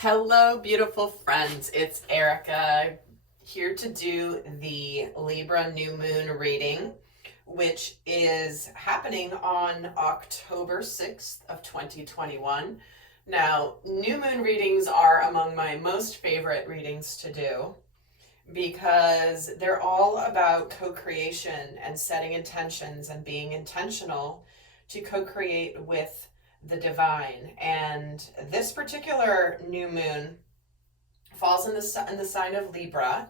Hello, beautiful friends. It's Erica here to do the Libra new moon reading, which is happening on October 6th of 2021. Now, new moon readings are among my most favorite readings to do because they're all about co-creation and setting intentions and being intentional to co-create with the divine. And this particular new moon falls in the sign of Libra.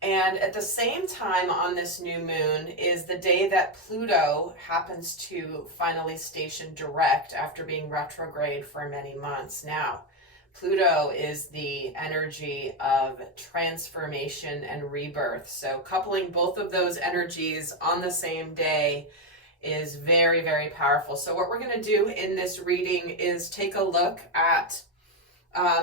And at the same time on this new moon is the day that Pluto happens to finally station direct after being retrograde for many months. Now, Pluto is the energy of transformation and rebirth. So coupling both of those energies on the same day is very, very powerful. So what we're going to do in this reading is take a look at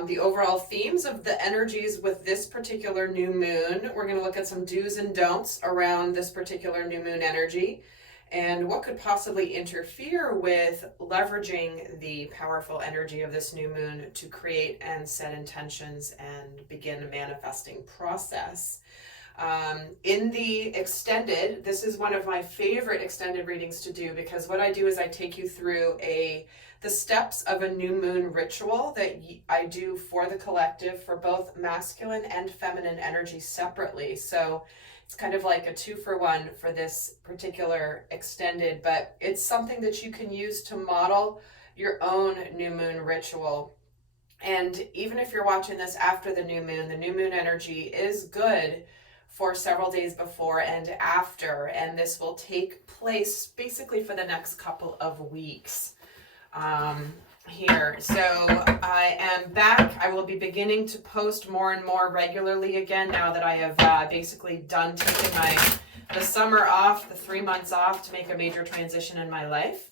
the overall themes of the energies with this particular new moon. We're going to look at some do's and don'ts around this particular new moon energy and what could possibly interfere with leveraging the powerful energy of this new moon to create and set intentions and begin a manifesting process. In the extended, this is one of my favorite extended readings to do because what I do is I take you through the steps of a new moon ritual that I do for the collective for both masculine and feminine energy separately. So it's kind of like a 2-for-1 for this particular extended, but it's something that you can use to model your own new moon ritual. And even if you're watching this after the new moon energy is good for several days before and after, and this will take place basically for the next couple of weeks here. So I am back. I will be beginning to post more and more regularly again now that I have basically done taking the summer off, the 3 months off to make a major transition in my life.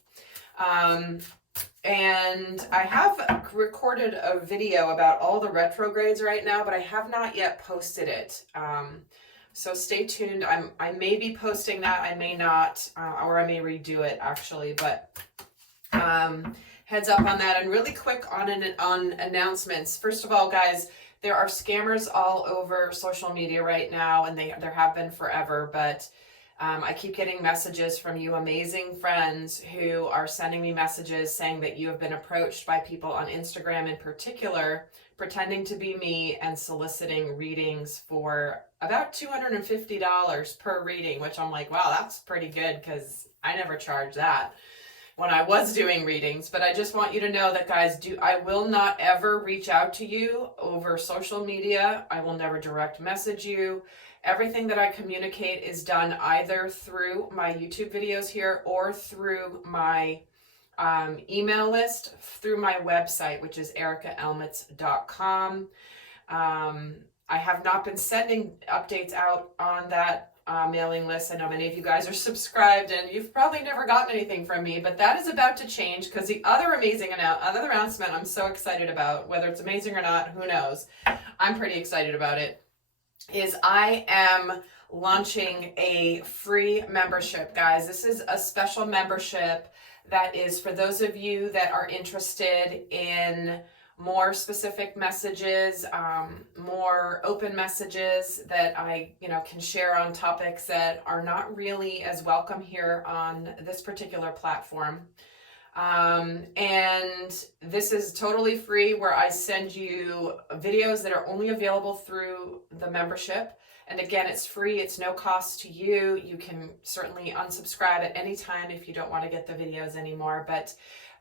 And I have recorded a video about all the retrogrades right now, but I have not yet posted it. So stay tuned. I may be posting that, I may not, or I may redo it actually, but heads up on that. And really quick on announcements. First of all, guys, there are scammers all over social media right now, and there have been forever, but I keep getting messages from you amazing friends who are sending me messages saying that you have been approached by people on Instagram in particular, pretending to be me and soliciting readings for about $250 per reading, which I'm like, wow, that's pretty good because I never charged that when I was doing readings. But I just want you to know that, guys, I will not ever reach out to you over social media. I will never direct message you. Everything that I communicate is done either through my YouTube videos here or through my email list, through my website, which is ericaelmuts.com. I have not been sending updates out on that mailing list. I know many of you guys are subscribed and you've probably never gotten anything from me, but that is about to change because the other announcement I'm so excited about, whether it's amazing or not, who knows, I'm pretty excited about it, is I am launching a free membership, guys. This is a special membership that is for those of you that are interested in more specific messages, more open messages that I, can share on topics that are not really as welcome here on this particular platform. And this is totally free, where I send you videos that are only available through the membership. And again, it's free. It's no cost to you. You can certainly unsubscribe at any time if you don't want to get the videos anymore. But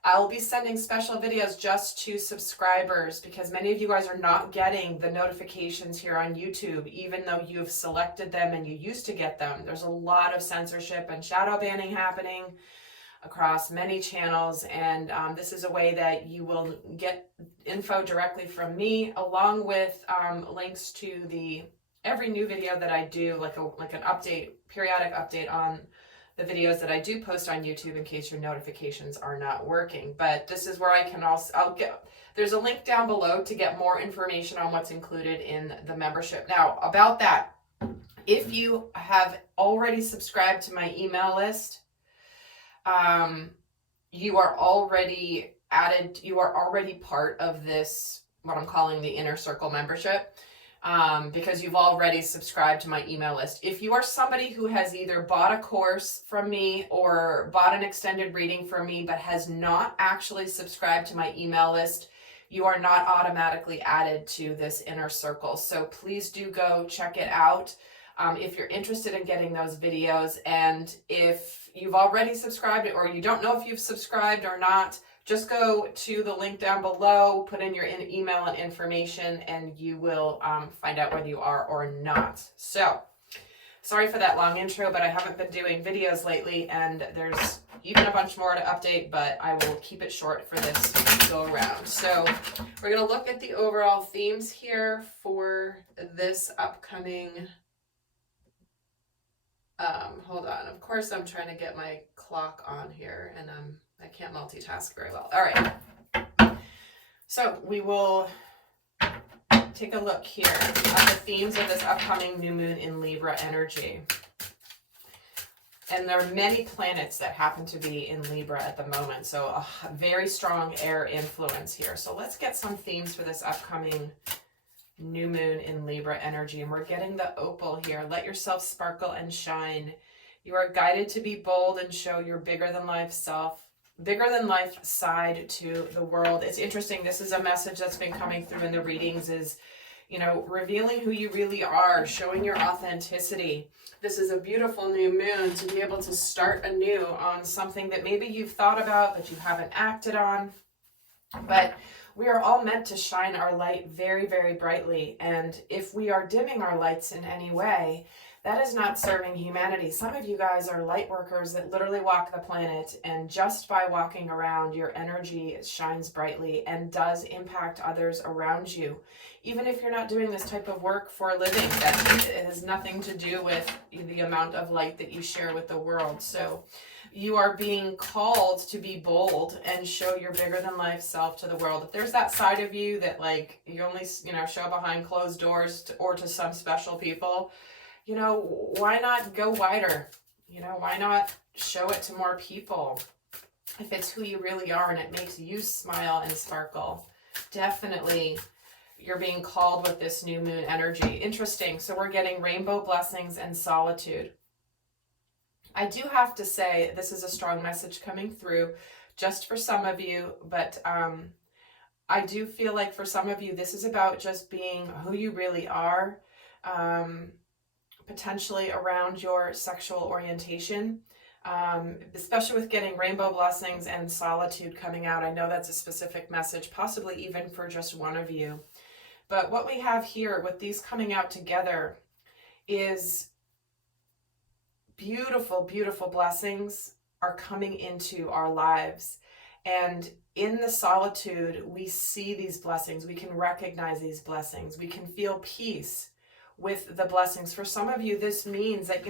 I'll be sending special videos just to subscribers because many of you guys are not getting the notifications here on YouTube, even though you've selected them and you used to get them. There's a lot of censorship and shadow banning happening across many channels, and this is a way that you will get info directly from me, along with links to every new video that I do, like an update, periodic update on the videos that I do post on YouTube in case your notifications are not working. But this is where I can there's a link down below to get more information on what's included in the membership. Now, about that, if you have already subscribed to my email list, you are already part of this what I'm calling the Inner Circle membership, because you've already subscribed to my email list. If you are somebody who has either bought a course from me or bought an extended reading from me, but has not actually subscribed to my email list, you are not automatically added to this Inner Circle. So please do go check it out if you're interested in getting those videos. And if you've already subscribed or you don't know if you've subscribed or not, just go to the link down below, put in your email and information, and you will find out whether you are or not. So, sorry for that long intro, but I haven't been doing videos lately, and there's even a bunch more to update, but I will keep it short for this go around. So, we're going to look at the overall themes here for this upcoming... hold on. Of course, I'm trying to get my clock on here, and I can't multitask very well. All right. So we will take a look here at the themes of this upcoming new moon in Libra energy. And there are many planets that happen to be in Libra at the moment. So a very strong air influence here. So let's get some themes for this upcoming new moon in Libra energy. And we're getting the opal here. Let yourself sparkle and shine. You are guided to be bold and show your bigger than life side to the world. It's interesting. This is a message that's been coming through in the readings is, you know, revealing who you really are, showing your authenticity. This is a beautiful new moon to be able to start anew on something that maybe you've thought about, but you haven't acted on. But we are all meant to shine our light very, very brightly. And if we are dimming our lights in any way, that is not serving humanity. Some of you guys are light workers that literally walk the planet, and just by walking around, your energy shines brightly and does impact others around you. Even if you're not doing this type of work for a living, that has nothing to do with the amount of light that you share with the world. So you are being called to be bold and show your bigger than life self to the world. If there's that side of you that like you only, show behind closed doors or to some special people, why not go wider? Why not show it to more people? If it's who you really are and it makes you smile and sparkle, definitely you're being called with this new moon energy. Interesting. So we're getting rainbow blessings and solitude. I do have to say this is a strong message coming through just for some of you, but I do feel like for some of you, this is about just being who you really are. Potentially around your sexual orientation, especially with getting rainbow blessings and solitude coming out. I know that's a specific message, possibly even for just one of you. But what we have here with these coming out together is beautiful, beautiful blessings are coming into our lives. And in the solitude, we see these blessings. We can recognize these blessings. We can feel peace with the blessings. For some of you, this means that,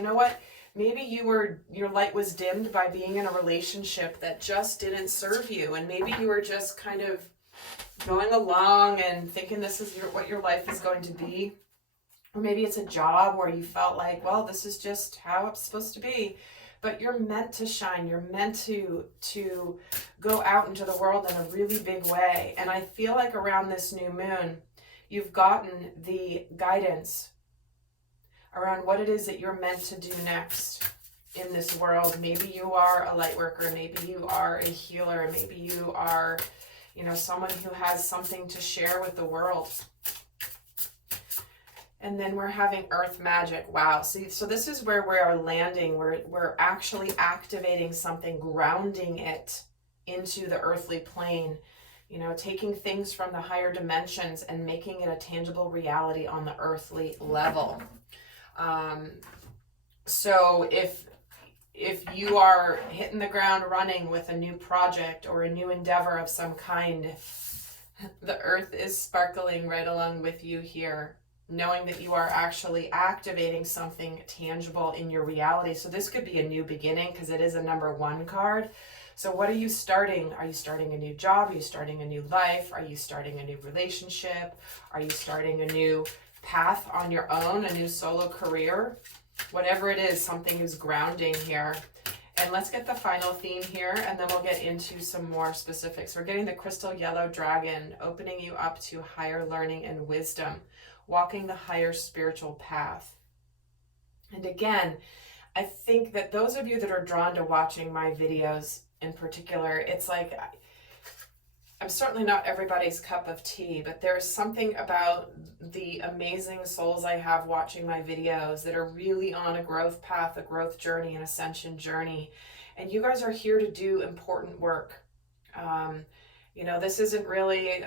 maybe your light was dimmed by being in a relationship that just didn't serve you. And maybe you were just kind of going along and thinking this is what your life is going to be. Or maybe it's a job where you felt like, well, this is just how it's supposed to be. But you're meant to shine. You're meant to go out into the world in a really big way. And I feel like around this new moon, you've gotten the guidance around what it is that you're meant to do next in this world. Maybe you are a light worker. Maybe you are a healer. Maybe you are, someone who has something to share with the world. And then we're having earth magic. Wow. See, so this is where we are landing. We're actually activating something, grounding it into the earthly plane. Taking things from the higher dimensions and making it a tangible reality on the earthly level. So if you are hitting the ground running with a new project or a new endeavor of some kind, the earth is sparkling right along with you here, knowing that you are actually activating something tangible in your reality. So this could be a new beginning because it is a number 1 card. So what are you starting? Are you starting a new job? Are you starting a new life? Are you starting a new relationship? Are you starting a new path on your own, a new solo career? Whatever it is, something is grounding here. And let's get the final theme here, and then we'll get into some more specifics. We're getting the crystal yellow dragon, opening you up to higher learning and wisdom, walking the higher spiritual path. And again, I think that those of you that are drawn to watching my videos in particular, it's like, I'm certainly not everybody's cup of tea, but there's something about the amazing souls I have watching my videos that are really on a growth path, a growth journey, an ascension journey. And you guys are here to do important work. You know, this isn't really,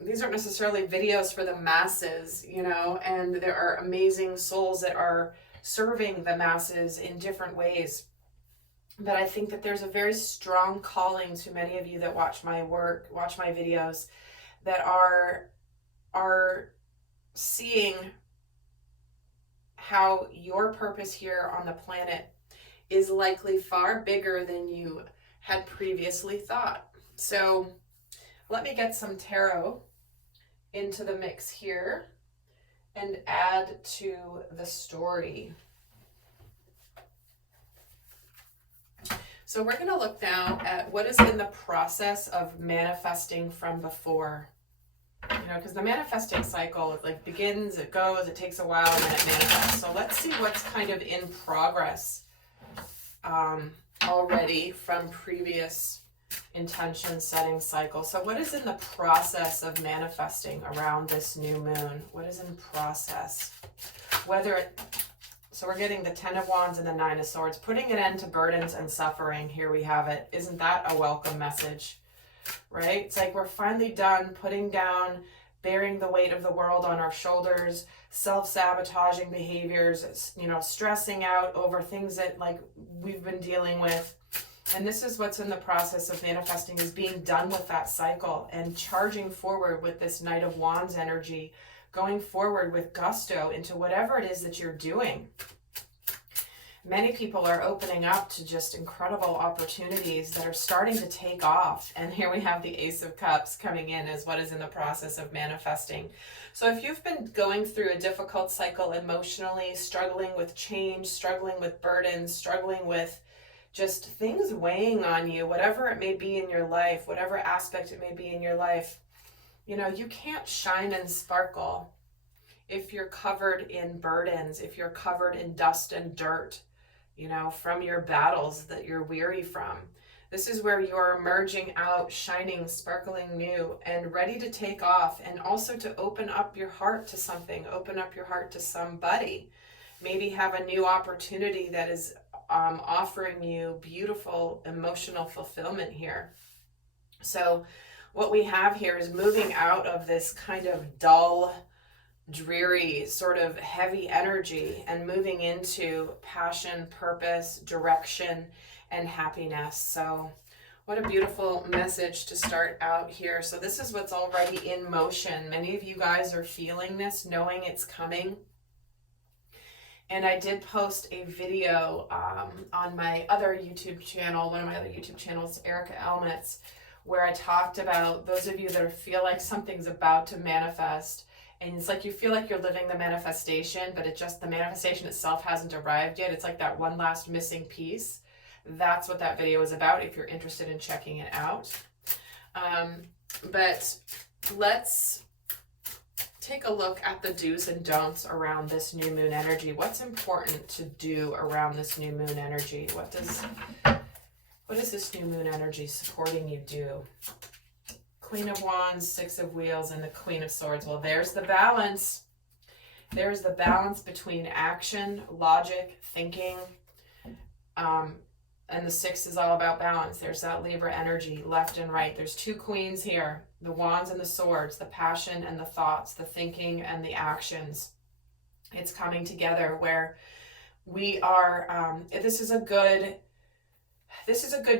these aren't necessarily videos for the masses, you know, and there are amazing souls that are serving the masses in different ways. But I think that there's a very strong calling to many of you that watch my work, watch my videos, that are seeing how your purpose here on the planet is likely far bigger than you had previously thought. So let me get some tarot into the mix here and add to the story. So we're going to look now at what is in the process of manifesting from before. You know, because the manifesting cycle, it like begins, it goes, it takes a while, and then it manifests. So let's see what's kind of in progress already from previous intention setting cycle. So what is in the process of manifesting around this new moon? What is in process? So we're getting the 10 of Wands and the 9 of Swords, putting an end to burdens and suffering. Here we have it. Isn't that a welcome message, right? It's like we're finally done putting down, bearing the weight of the world on our shoulders, self-sabotaging behaviors, you know, stressing out over things that like we've been dealing with. And this is what's in the process of manifesting, is being done with that cycle and charging forward with this Knight of Wands energy, going forward with gusto into whatever it is that you're doing. Many people are opening up to just incredible opportunities that are starting to take off. And here we have the Ace of Cups coming in as what is in the process of manifesting. So if you've been going through a difficult cycle emotionally, struggling with change, struggling with burdens, struggling with just things weighing on you, whatever it may be in your life, whatever aspect it may be in your life, you know, you can't shine and sparkle if you're covered in burdens, if you're covered in dust and dirt, you know, from your battles that you're weary from. This is where you're emerging out, shining, sparkling new, and ready to take off, and also to open up your heart to something, open up your heart to somebody. Maybe have a new opportunity that is offering you beautiful emotional fulfillment here. So what we have here is moving out of this kind of dull, dreary, sort of heavy energy and moving into passion, purpose, direction, and happiness. So what a beautiful message to start out here. So this is what's already in motion. Many of you guys are feeling this, knowing it's coming. And I did post a video on my other YouTube channel, one of my other YouTube channels, Erica Elmuts, where I talked about those of you that feel like something's about to manifest, and it's like you feel like you're living the manifestation, but the manifestation itself hasn't arrived yet. It's like that one last missing piece. That's what that video is about, if you're interested in checking it out. But let's take a look at the do's and don'ts around this new moon energy. What's important to do around this new moon energy? What does this new moon energy supporting you do? Queen of Wands, Six of Wheels, and the Queen of Swords. Well, there's the balance. There's the balance between action, logic, thinking, and the Six is all about balance. There's that Libra energy, left and right. There's two queens here, the Wands and the Swords, the passion and the thoughts, the thinking and the actions. It's coming together where we are, this is a good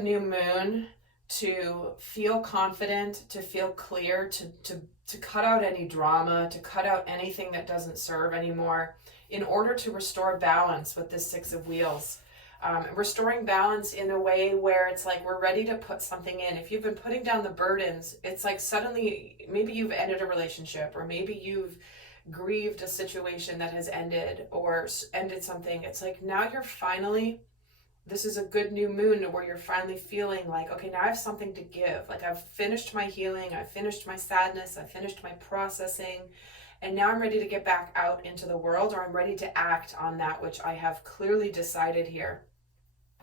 new moon to feel confident, to feel clear, to cut out any drama, to cut out anything that doesn't serve anymore, in order to restore balance with this Six of Wheels. Restoring balance in a way where it's like we're ready to put something in. If you've been putting down the burdens, it's like suddenly maybe you've ended a relationship, or maybe you've grieved a situation that has ended, or ended something. It's like now you're finally this is a good new moon where you're finally feeling like, okay, now I have something to give. Like I've finished my healing, I've finished my sadness, I've finished my processing, and now I'm ready to get back out into the world, or I'm ready to act on that which I have clearly decided here.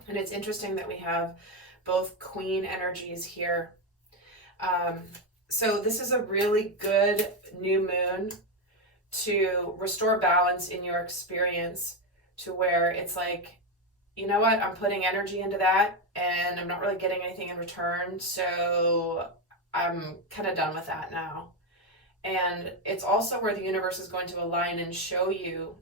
And it's interesting that we have both queen energies here. So this is a really good new moon to restore balance in your experience, to where it's like, you know what, I'm putting energy into that and I'm not really getting anything in return, so I'm kind of done with that now. And it's also where the universe is going to align and show you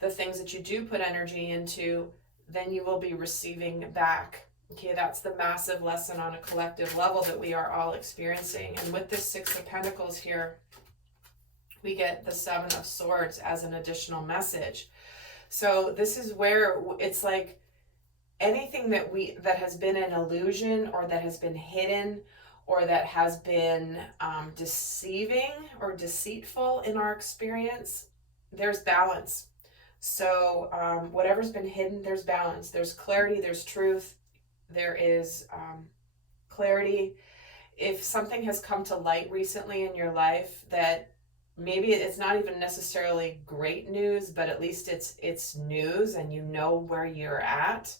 the things that you do put energy into, then you will be receiving back. Okay, that's the massive lesson on a collective level that we are all experiencing. And with this Six of Pentacles here, we get the Seven of Swords as an additional message. So this is where it's like anything that has been an illusion, or that has been hidden, or that has been deceiving or deceitful in our experience, there's balance. So whatever's been hidden, there's balance. There's clarity, there's truth, there is clarity. If something has come to light recently in your life that maybe it's not even necessarily great news, but at least it's news and you know where you're at,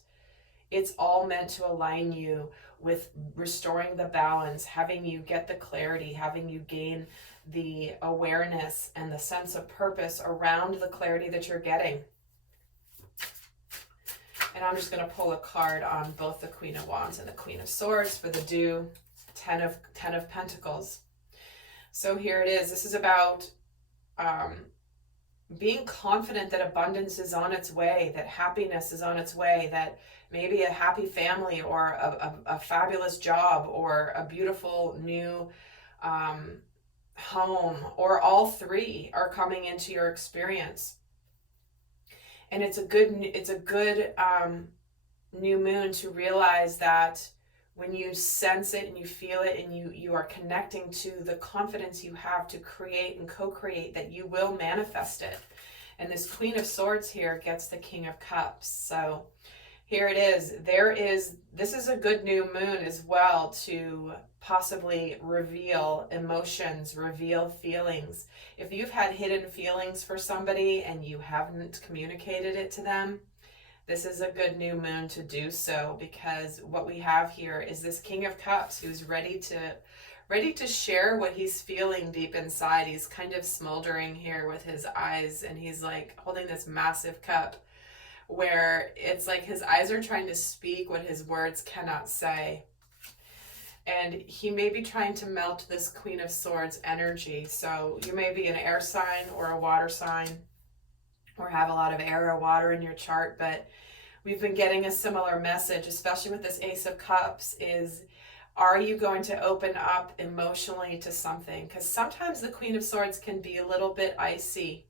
it's all meant to align you with restoring the balance, having you get the clarity, having you gain the awareness and the sense of purpose around the clarity that you're getting. And I'm just going to pull a card on both the Queen of Wands and the Queen of Swords for the due Ten of Pentacles. So here it is. This is about being confident that abundance is on its way, that happiness is on its way, that maybe a happy family or a fabulous job or a beautiful new home, or all three are coming into your experience. And it's a good new moon to realize that when you sense it and you feel it and you are connecting to the confidence you have to create and co-create, that you will manifest it. And this Queen of Swords here gets the King of Cups. So here it is. This is a good new moon as well to possibly reveal emotions, reveal feelings. If you've had hidden feelings for somebody and you haven't communicated it to them, this is a good new moon to do so, because what we have here is this King of Cups who's ready to share what he's feeling deep inside. He's kind of smoldering here with his eyes, and he's like holding this massive cup where it's like his eyes are trying to speak what his words cannot say. And he may be trying to melt this Queen of Swords energy. So you may be an air sign or a water sign, or have a lot of air or water in your chart, but we've been getting a similar message, especially with this Ace of Cups, is are you going to open up emotionally to something? Because sometimes the Queen of Swords can be a little bit icy,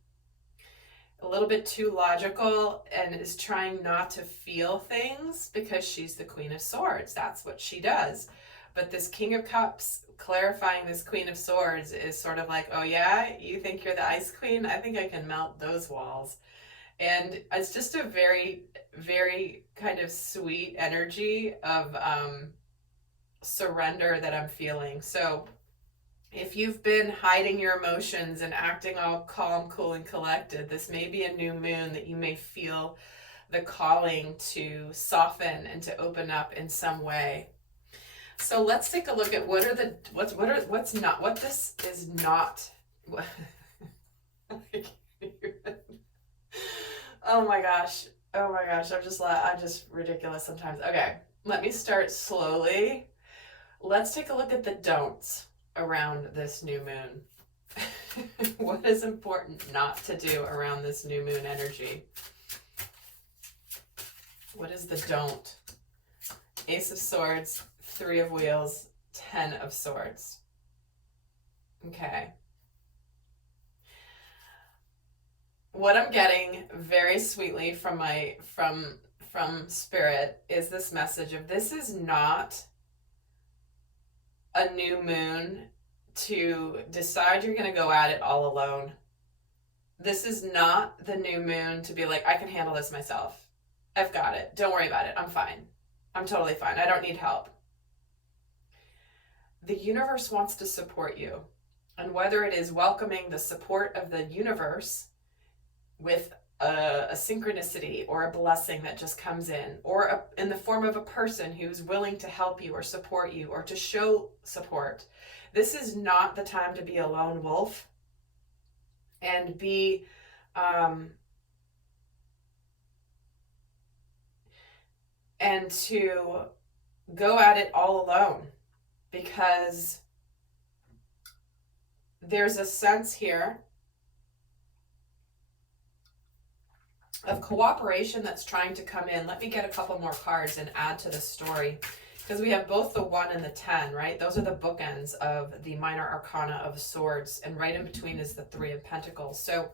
a little bit too logical, and is trying not to feel things because she's the Queen of Swords. That's what she does. But this King of Cups clarifying this Queen of Swords is sort of like, oh yeah, you think you're the Ice Queen? I think I can melt those walls. And it's just a very, very kind of sweet energy of surrender that I'm feeling. So if you've been hiding your emotions and acting all calm, cool, and collected, this may be a new moon that you may feel the calling to soften and to open up in some way. So let's take a look at what this is not. Oh my gosh, I'm just ridiculous sometimes. Okay, let me start slowly. Let's take a look at the don'ts around this new moon. What is important not to do around this new moon energy? What is the don't? Ace of Swords, Three of Wheels, Ten of Swords. Okay. What I'm getting very sweetly from Spirit is this message of, this is not a new moon to decide you're going to go at it all alone. This is not the new moon to be like, I can handle this myself. I've got it. Don't worry about it. I'm fine. I'm totally fine. I don't need help. The universe wants to support you. And whether it is welcoming the support of the universe with a synchronicity or a blessing that just comes in, or in the form of a person who's willing to help you or support you or to show support. This is not the time to be a lone wolf and be and to go at it all alone, because there's a sense here of cooperation that's trying to come in. Let me get a couple more cards and add to the story, because we have both the 1 and the 10, right? Those are the bookends of the minor arcana of swords, and right in between is the 3 of pentacles. So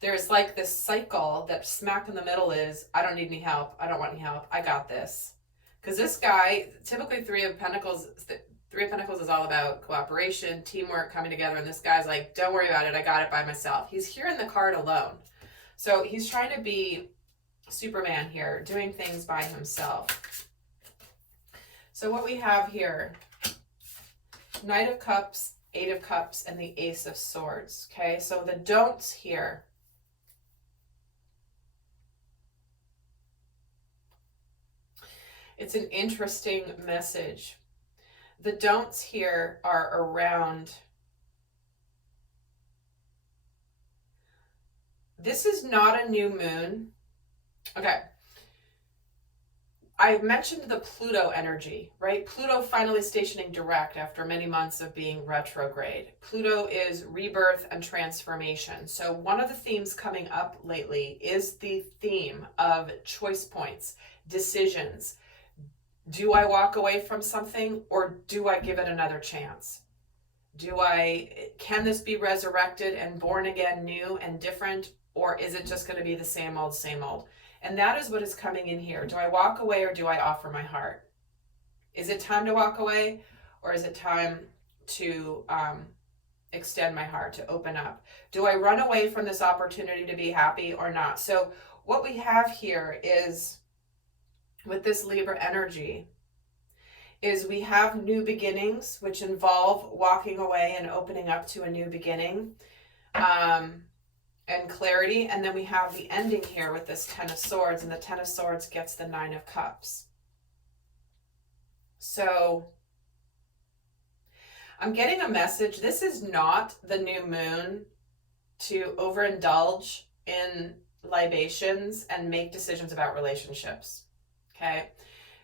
there's like this cycle that smack in the middle is, I don't need any help. I don't want any help. I got this. Because this guy, typically 3 of pentacles is all about cooperation, teamwork, coming together. And this guy's like, don't worry about it. I got it by myself. He's here in the card alone. So he's trying to be Superman here, doing things by himself. So what we have here, Knight of Cups, 8 of Cups, and the Ace of Swords. Okay, so the don'ts here. It's an interesting message. The don'ts here are around, this is not a new moon. Okay. I mentioned the Pluto energy, right? Pluto finally stationing direct after many months of being retrograde. Pluto is rebirth and transformation. So one of the themes coming up lately is the theme of choice points, decisions. Do I walk away from something, or do I give it another chance? Can this be resurrected and born again, new and different, or is it just going to be the same old, same old? And that is what is coming in here. Do I walk away, or do I offer my heart? Is it time to walk away, or is it time to extend my heart, to open up? Do I run away from this opportunity to be happy or not? So what we have here is, with this Libra energy, is we have new beginnings, which involve walking away and opening up to a new beginning. And clarity, and then we have the ending here with this 10 of Swords, and the 10 of Swords gets the 9 of Cups. So I'm getting a message. This is not the new moon to overindulge in libations and make decisions about relationships, okay?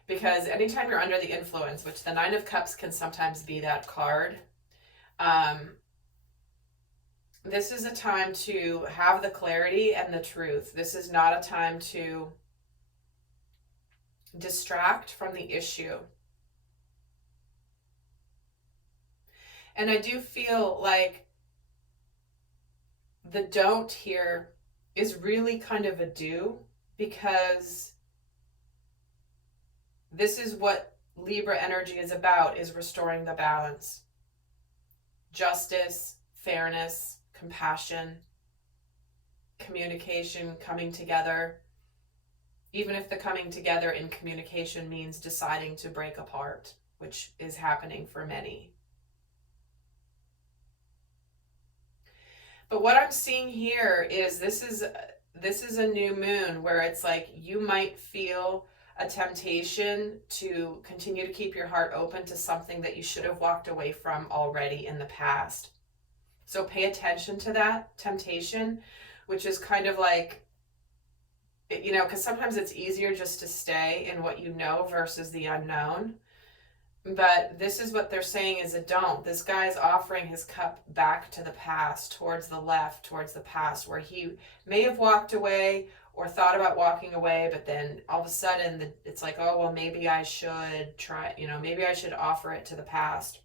Because anytime you're under the influence, which the 9 of Cups can sometimes be that card, this is a time to have the clarity and the truth. This is not a time to distract from the issue. And I do feel like the don't here is really kind of a do, because this is what Libra energy is about, is restoring the balance. Justice, fairness, compassion, communication, coming together, even if the coming together in communication means deciding to break apart, which is happening for many. But what I'm seeing here is this is a new moon where it's like you might feel a temptation to continue to keep your heart open to something that you should have walked away from already in the past. So pay attention to that temptation, which is kind of like, you know, because sometimes it's easier just to stay in what you know versus the unknown. But this is what they're saying is a don't. This guy is offering his cup back to the past, towards the left, towards the past, where he may have walked away or thought about walking away, but then all of a sudden it's like, oh, well, maybe I should try, you know, maybe I should offer it to the past.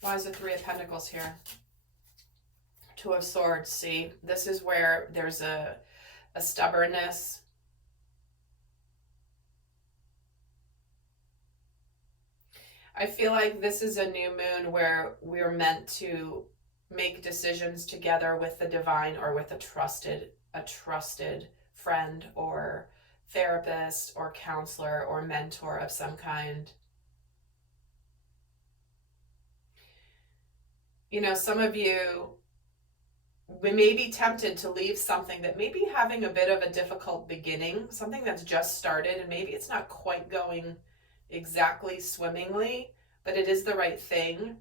Why is the 3 of Pentacles here? 2 of Swords. See, this is where there's a stubbornness. I feel like this is a new moon where we're meant to make decisions together with the divine or with a trusted friend or therapist or counselor or mentor of some kind. You know, some of you, we may be tempted to leave something that may be having a bit of a difficult beginning, something that's just started, and maybe it's not quite going exactly swimmingly, but it is the right thing.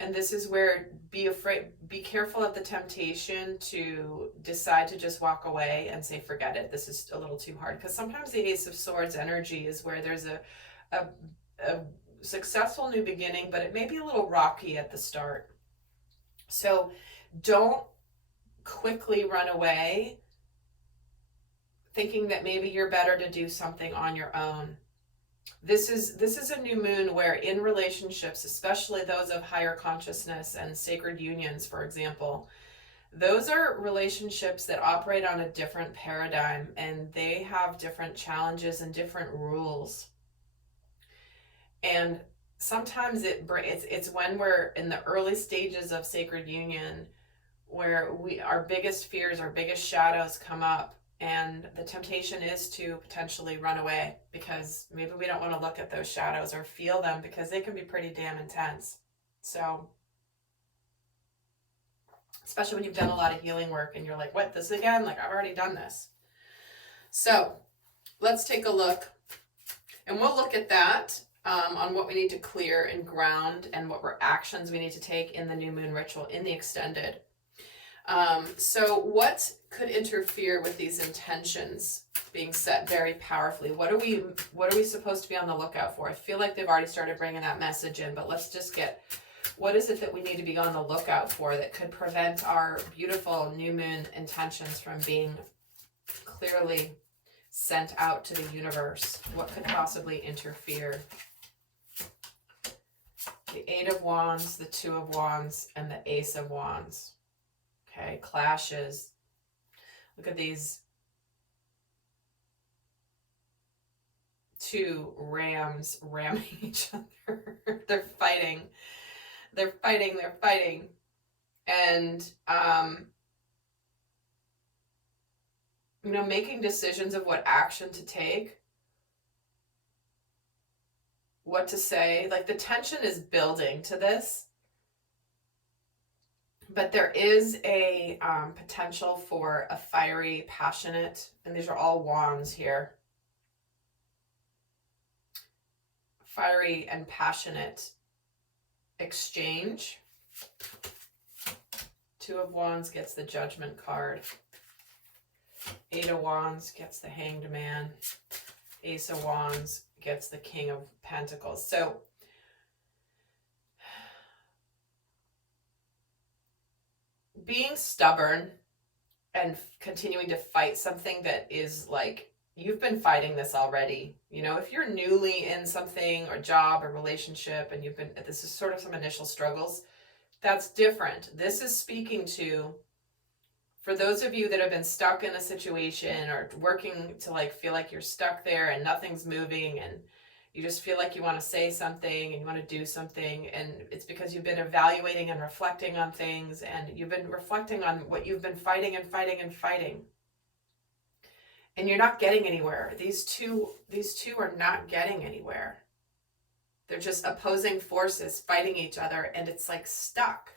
And this is where be careful of the temptation to decide to just walk away and say, forget it, this is a little too hard. Because sometimes the Ace of Swords energy is where there's a successful new beginning, but it may be a little rocky at the start. So don't quickly run away thinking that maybe you're better to do something on your own. This is a new moon where in relationships, especially those of higher consciousness and sacred unions, for example, those are relationships that operate on a different paradigm, and they have different challenges and different rules. And sometimes it's when we're in the early stages of sacred union where our biggest fears, our biggest shadows come up, and the temptation is to potentially run away because maybe we don't want to look at those shadows or feel them because they can be pretty damn intense. So, especially when you've done a lot of healing work and you're like, what, this again? Like, I've already done this. So let's take a look, and we'll look at that on what we need to clear and ground and what actions we need to take in the new moon ritual in the extended. So what could interfere with these intentions being set very powerfully? What are we supposed to be on the lookout for? I feel like they've already started bringing that message in, but let's just get, what is it that we need to be on the lookout for that could prevent our beautiful new moon intentions from being clearly sent out to the universe? What could possibly interfere? The Eight of Wands, the Two of Wands, and the Ace of Wands. Okay, clashes. Look at these two rams ramming each other. They're fighting. And, you know, making decisions of what action to take, what to say. Like, the tension is building to this. But there is a potential for a fiery, passionate, and these are all wands here, fiery and passionate exchange. Two of Wands gets the Judgment card. Eight of Wands gets the Hanged Man. Ace of Wands gets the King of Pentacles. So being stubborn and continuing to fight something that is like, you've been fighting this already. You know, if you're newly in something or job or relationship and this is sort of some initial struggles, that's different. This is speaking to, for those of you that have been stuck in a situation or working to like feel like you're stuck there and nothing's moving and you just feel like you want to say something and you want to do something, and it's because you've been evaluating and reflecting on things, and you've been reflecting on what you've been fighting, and you're not getting anywhere. These two are not getting anywhere. They're just opposing forces fighting each other, and it's like stuck.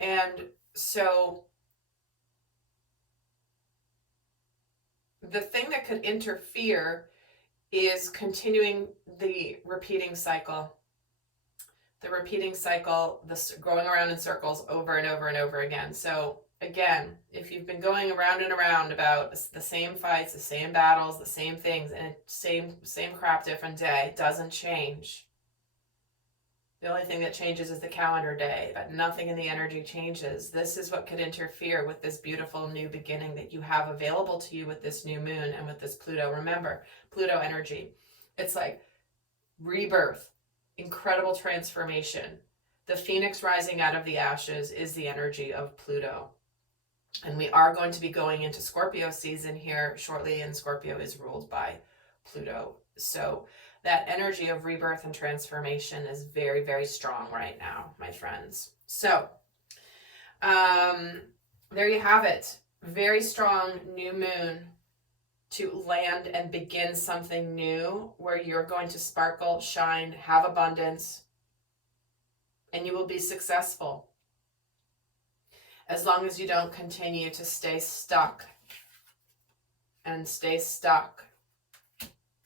And so the thing that could interfere is continuing the repeating cycle. This going around in circles over and over and over again. So again, if you've been going around and around about the same fights, the same battles, the same things, and same crap, different day, doesn't change. The only thing that changes is the calendar day, but nothing in the energy changes. This is what could interfere with this beautiful new beginning that you have available to you with this new moon and with this Pluto. Remember, Pluto energy. It's like rebirth, incredible transformation. The phoenix rising out of the ashes is the energy of Pluto. And we are going to be going into Scorpio season here shortly, and Scorpio is ruled by Pluto. So that energy of rebirth and transformation is very, very strong right now, my friends. So, there you have it. Very strong new moon to land and begin something new where you're going to sparkle, shine, have abundance, and you will be successful. As long as you don't continue to stay stuck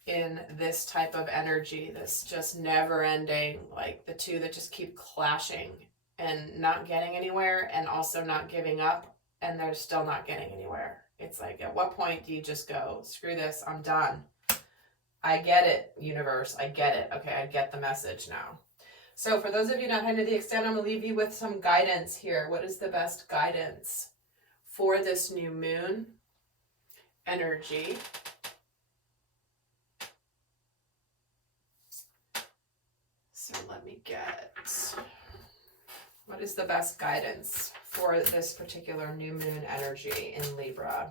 in this type of energy, this just never ending, like the two that just keep clashing and not getting anywhere and also not giving up, and they're still not getting anywhere. It's like, at what point do you just go, screw this, I'm done? I get it, universe, I get it. Okay, I get the message now. So for those of you not into the extent, I'm going to leave you with some guidance here. What is the best guidance for this new moon energy? So let me get, what is the best guidance for this particular new moon energy in Libra?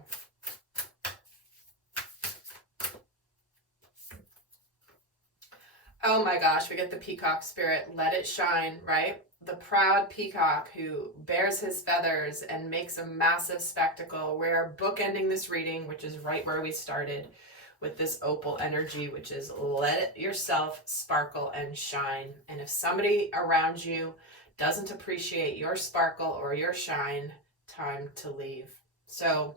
Oh my gosh, we get the peacock spirit. Let it shine, right? The proud peacock who bears his feathers and makes a massive spectacle. We're bookending this reading, which is right where we started, with this opal energy, which is let yourself sparkle and shine. And if somebody around you doesn't appreciate your sparkle or your shine, time to leave. So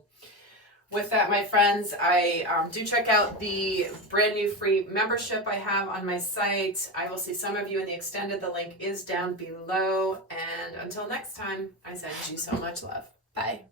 with that, my friends, I do check out the brand new free membership I have on my site. I will see some of you in the extended. The link is down below. And until next time, I send you so much love. Bye.